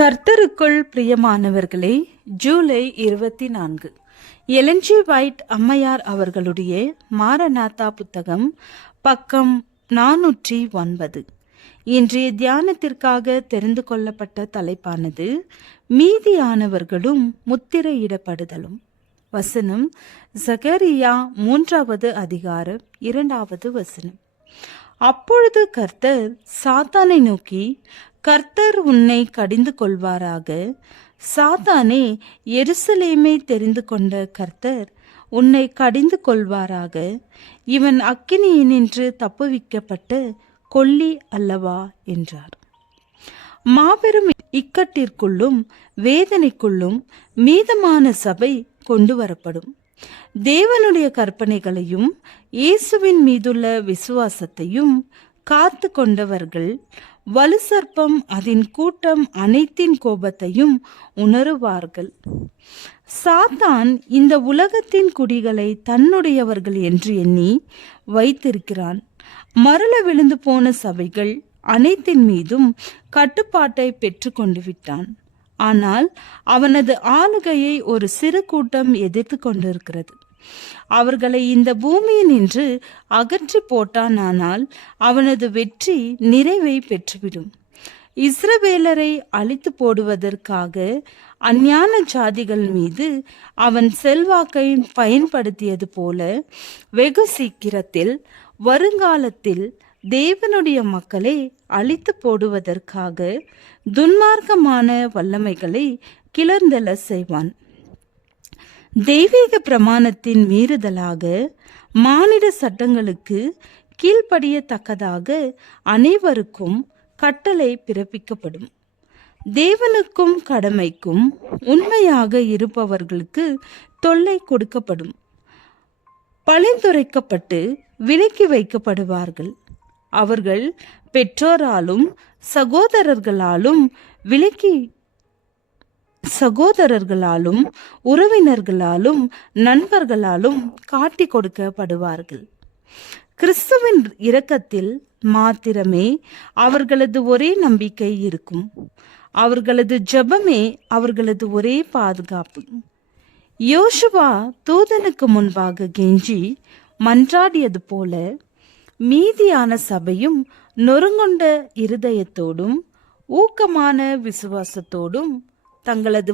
கர்த்தருக்குள் பிரியமானவர்களே, July 24 Elon G white அம்மையார் அவர்களுடைய மாரநாதா புத்தகம், பக்கம் 409. இன்றைய தியானத்திற்காக தெரிந்து கொள்ளப்பட்ட தலைப்பானது மீதியானவர்களும் முத்திரையிடப்படுதலும். வசனம் சகரியா 3வது அதிகாரம் 2வது வசனம். அப்பொழுது கர்த்தர் சாத்தானை நோக்கி, கர்த்தர் உன்னை கடிந்து கொள்வாராக. சாத்தானே, எருசலேமை தெரிந்து கொண்ட கர்த்தர் உன்னை கடிந்து கொள்வாராக. இவன் அக்கினியினின்று தப்புவிக்கப்பட்ட கொல்லி அல்லவா என்றார். மாபெரும் இக்கட்டிற்குள்ளும் வேதனைக்குள்ளும் மீதமான சபை கொண்டு வரப்படும். தேவனுடைய கற்பனைகளையும் இயேசுவின் மீதுள்ள விசுவாசத்தையும் காத்து கொண்டவர்கள் வலுசர்ப்பம் அதன் கூட்டம் அனைத்தின் கோபத்தையும் உணருவார்கள். சாத்தான் இந்த உலகத்தின் குடிகளை தன்னுடையவர்கள் என்று எண்ணி வைத்திருக்கிறான். மரள விழுந்து போன சபைகள் அனைத்தின் மீதும் கட்டுப்பாட்டை பெற்று கொண்டு விட்டான். ஆனால் அவனது ஆளுகையை ஒரு சிறு கூட்டம் எதிர்த்து கொண்டிருக்கிறது. அவர்களை இந்த பூமியினின்று அகற்றி போட்டானால் அவனது வெற்றி நிறைவை பெற்றுவிடும். இஸ்ரவேலரை அழித்து போடுவதற்காக அஞ்ஞான ஜாதிகள் மீது அவன் செல்வாக்கை பயன்படுத்தியது போல வெகு சீக்கிரத்தில் வருங்காலத்தில் தேவனுடைய மக்களை அழித்து போடுவதற்காக துன்மார்க்கமான வல்லமைகளை கிளர்ந்தெழ செய்வான். தெய்வீக பிரமாணத்தின் மீறுதலாக மானிட சட்டங்களுக்கு கீழ்ப்படியத்தக்கதாக அனைவருக்கும் கட்டளை பிறப்பிக்கப்படும். தேவனுக்கும் கடமைக்கும் உண்மையாக இருப்பவர்களுக்கு தொல்லை கொடுக்கப்படும். பழிந்துரைக்கப்பட்டு விலக்கி வைக்கப்படுவார்கள். அவர்கள் பெற்றோராலும் சகோதரர்களாலும் உறவினர்களாலும் நண்பர்களாலும் காட்டி கொடுக்கப்படுவார்கள். கிறிஸ்துவின் இரக்கத்தில் மாத்திரமே அவர்களது ஒரே நம்பிக்கை இருக்கும். அவர்களது ஜெபமே அவர்களது ஒரே பாதுகாப்பு. யோசுவா தூதனுக்கு முன்பாக கெஞ்சி மன்றாடியது போல மீதியான சபையும் நொறுங்கொண்ட இருதயத்தோடும் ஊக்கமான விசுவாசத்தோடும் தங்களது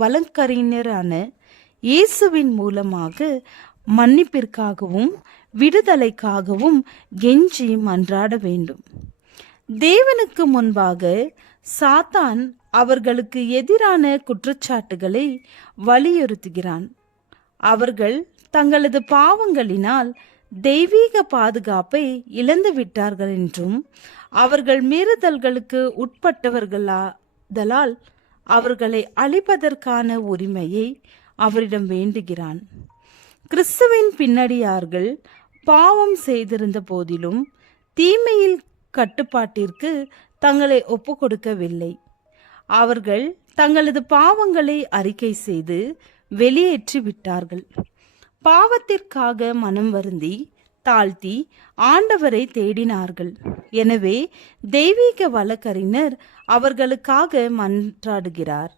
வழக்கறிஞரான இயேசுவின் மூலமாக மன்னிப்பிற்காகவும் விடுதலைக்காகவும் கெஞ்சி மன்றாட வேண்டும். தேவனுக்கு முன்பாக சாத்தான் அவர்களுக்கு எதிரான குற்றச்சாட்டுகளை வலியுறுத்துகிறான். அவர்கள் தங்களது பாவங்களினால் தெய்வீக பாதுகாப்பை இழந்து விட்டார்கள் என்றும் அவர்கள் மீறுதல்களுக்கு உட்பட்டவர்களாதலால் அவர்களை அழிப்பதற்கான உரிமையை அவரிடம் வேண்டுகிறான். கிறிஸ்துவின் பின்னடியார்கள் பாவம் செய்திருந்த போதிலும் தீமையில் கட்டுப்பாட்டிற்கு தங்களை ஒப்புக்கொடுக்கவில்லை. அவர்கள் தங்களது பாவங்களை அறிக்கை செய்து வெளியேற்றி விட்டார்கள். பாவத்திற்காக மனம் வருந்தி தாழ்த்தி ஆண்டவரை தேடினார்கள். எனவே தெய்வீக வழக்கறிஞர் அவர்களுக்காக மன்றாடுகிறார்.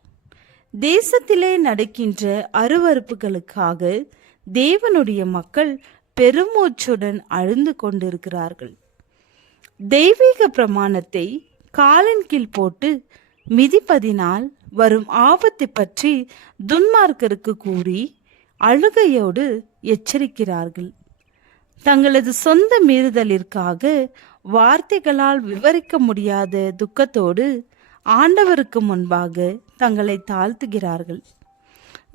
தேசத்திலே நடக்கின்ற அருவருப்புகளுக்காக தேவனுடைய மக்கள் பெருமூச்சுடன் அழுந்து கொண்டிருக்கிறார்கள். தெய்வீக பிரமாணத்தை காலின் கீழ் போட்டு மிதிப்பதினால் வரும் ஆபத்தை பற்றி துன்மார்க்கருக்கு கூறி அழுகையோடு எச்சரிக்கிறார்கள். தங்களது சொந்த மீறுதலிற்காக வார்த்தைகளால் விவரிக்க முடியாத துக்கத்தோடு ஆண்டவருக்கு முன்பாக தங்களை தாழ்த்துகிறார்கள்.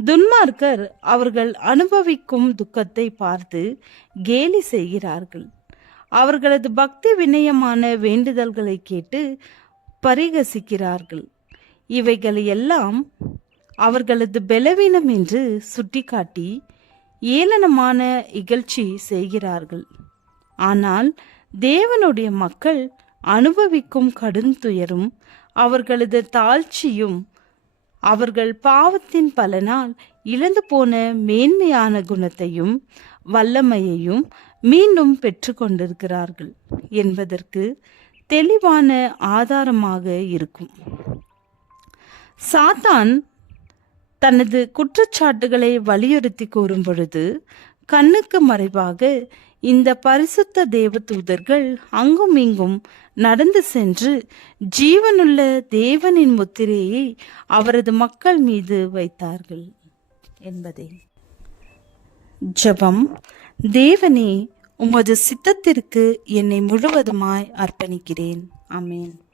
துன்மார்க்கர் அவர்கள் அனுபவிக்கும் துக்கத்தை பார்த்து கேலி செய்கிறார்கள். அவர்களது பக்தி வினயமான வேண்டுதல்களை கேட்டு பரிகசிக்கிறார்கள். இவைகளை எல்லாம் அவர்களது பலவீனம் என்று சுட்டிக்காட்டி ஏளனமான இகழ்ச்சி செய்கிறார்கள். ஆனால் தேவனுடைய மக்கள் அனுபவிக்கும் கடுந்துயரும் அவர்களது தாழ்ச்சியும் அவர்கள் பாவத்தின் பலனால் இழந்து போன மேன்மையான குணத்தையும் வல்லமையையும் மீண்டும் பெற்று கொண்டிருக்கிறார்கள் என்பதற்கு தெளிவான ஆதாரமாக இருக்கும். சாத்தான் தனது குற்றச்சாட்டுகளை வலியுறுத்தி கூறும் பொழுது கண்ணுக்கு மறைவாக இந்த பரிசுத்த தேவதூதர்கள் அங்கும் இங்கும் நடந்து சென்று ஜீவனுள்ள தேவனின் முத்திரையை அவரது மக்கள் மீது வைத்தார்கள் என்பதே. ஜெபம். தேவனே, உமது சித்தத்திற்கு என்னை முழுவதுமாய் அர்ப்பணிக்கிறேன். ஆமென்.